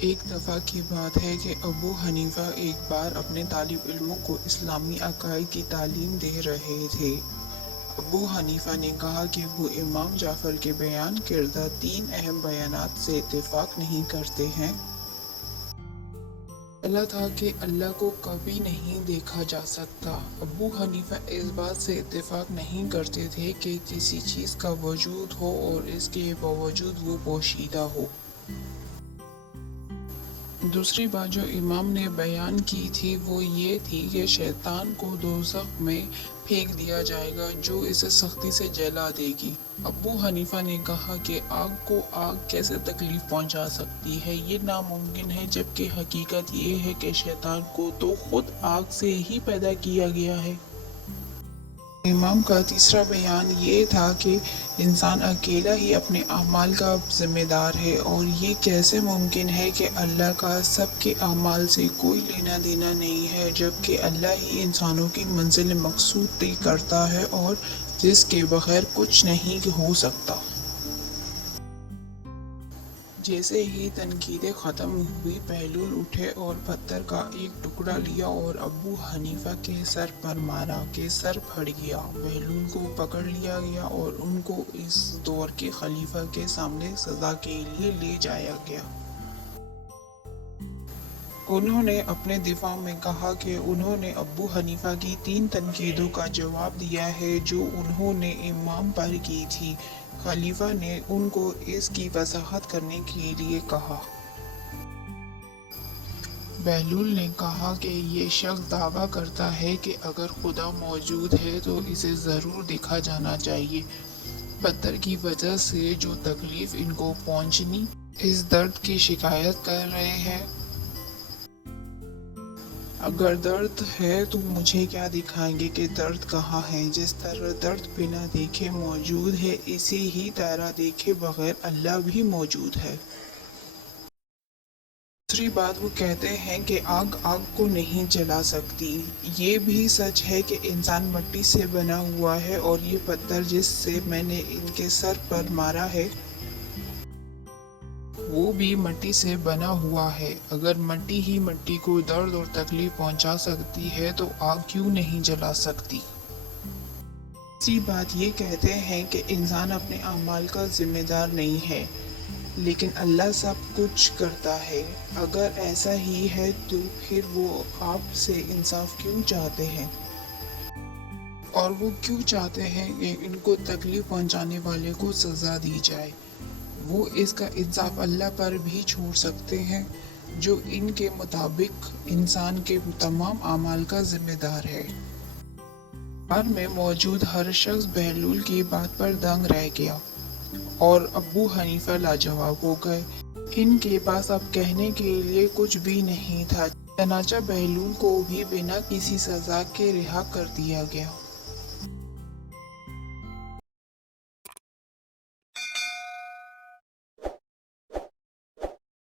ایک دفعہ کی بات ہے کہ ابو حنیفہ ایک بار اپنے طالب علموں کو اسلامی عقائد کی تعلیم دے رہے تھے۔ ابو حنیفہ نے کہا کہ وہ امام جعفر کے بیان کردہ 3 اہم بیانات سے اتفاق نہیں کرتے ہیں۔ پہلا تھا کہ اللہ کو کبھی نہیں دیکھا جا سکتا۔ ابو حنیفہ اس بات سے اتفاق نہیں کرتے تھے کہ کسی چیز کا وجود ہو اور اس کے باوجود وہ پوشیدہ ہو۔ دوسری بات جو امام نے بیان کی تھی وہ یہ تھی کہ شیطان کو دوزخ میں پھینک دیا جائے گا جو اسے سختی سے جلا دے گی۔ ابو حنیفہ نے کہا کہ آگ کو آگ کیسے تکلیف پہنچا سکتی ہے، یہ ناممکن ہے، جبکہ حقیقت یہ ہے کہ شیطان کو تو خود آگ سے ہی پیدا کیا گیا ہے۔ امام کا تیسرا بیان یہ تھا کہ انسان اکیلا ہی اپنے اعمال کا ذمہ دار ہے، اور یہ کیسے ممکن ہے کہ اللہ کا سب کے اعمال سے کوئی لینا دینا نہیں ہے، جبکہ اللہ ہی انسانوں کی منزل مقصود طے کرتا ہے اور جس کے بغیر کچھ نہیں ہو سکتا۔ جیسے ہی تنقیدیں ختم ہوئی، بہلول اٹھے اور پتھر کا ایک ٹکڑا لیا اور ابو حنیفہ کے سر پر مارا کہ سر پھٹ گیا۔ بہلول کو پکڑ لیا گیا اور ان کو اس دور کے خلیفہ کے سامنے سزا کے لیے لے جایا گیا۔ انہوں نے اپنے دفاع میں کہا کہ انہوں نے ابو حنیفہ کی 3 تنقیدوں کا جواب دیا ہے جو انہوں نے امام پر کی تھی۔ خلیفہ نے ان کو اس کی وضاحت کرنے کے لیے کہا۔ بہلول نے کہا کہ یہ شخص دعویٰ کرتا ہے کہ اگر خدا موجود ہے تو اسے ضرور دیکھا جانا چاہیے۔ پتھر کی وجہ سے جو تکلیف ان کو پہنچنی، اس درد کی شکایت کر رہے ہیں۔ اگر درد ہے تو مجھے کیا دکھائیں گے کہ درد کہاں ہے؟ جس طرح درد بنا دیکھے موجود ہے، اسی ہی طرح دیکھے بغیر اللہ بھی موجود ہے۔ دوسری بات وہ کہتے ہیں کہ آگ آگ کو نہیں جلا سکتی۔ یہ بھی سچ ہے کہ انسان مٹی سے بنا ہوا ہے، اور یہ پتھر جس سے میں نے ان کے سر پر مارا ہے وہ بھی مٹی سے بنا ہوا ہے۔ اگر مٹی ہی مٹی کو درد اور تکلیف پہنچا سکتی ہے تو آگ کیوں نہیں جلا سکتی؟ تیسری بات یہ کہتے ہیں کہ انسان اپنے اعمال کا ذمہ دار نہیں ہے، لیکن اللہ سب کچھ کرتا ہے۔ اگر ایسا ہی ہے تو پھر وہ آپ سے انصاف کیوں چاہتے ہیں؟ اور وہ کیوں چاہتے ہیں کہ ان کو تکلیف پہنچانے والے کو سزا دی جائے؟ وہ اس کا انصاف اللہ پر بھی چھوڑ سکتے ہیں، جو ان کے مطابق انسان کے تمام اعمال کا ذمہ دار ہے۔ بار میں موجود ہر شخص بہلول کی بات پر دنگ رہ گیا، اور ابو حنیفہ لاجواب ہو گئے۔ ان کے پاس اب کہنے کے لیے کچھ بھی نہیں تھا، چنانچہ بہلول کو بھی بنا کسی سزا کے رہا کر دیا گیا۔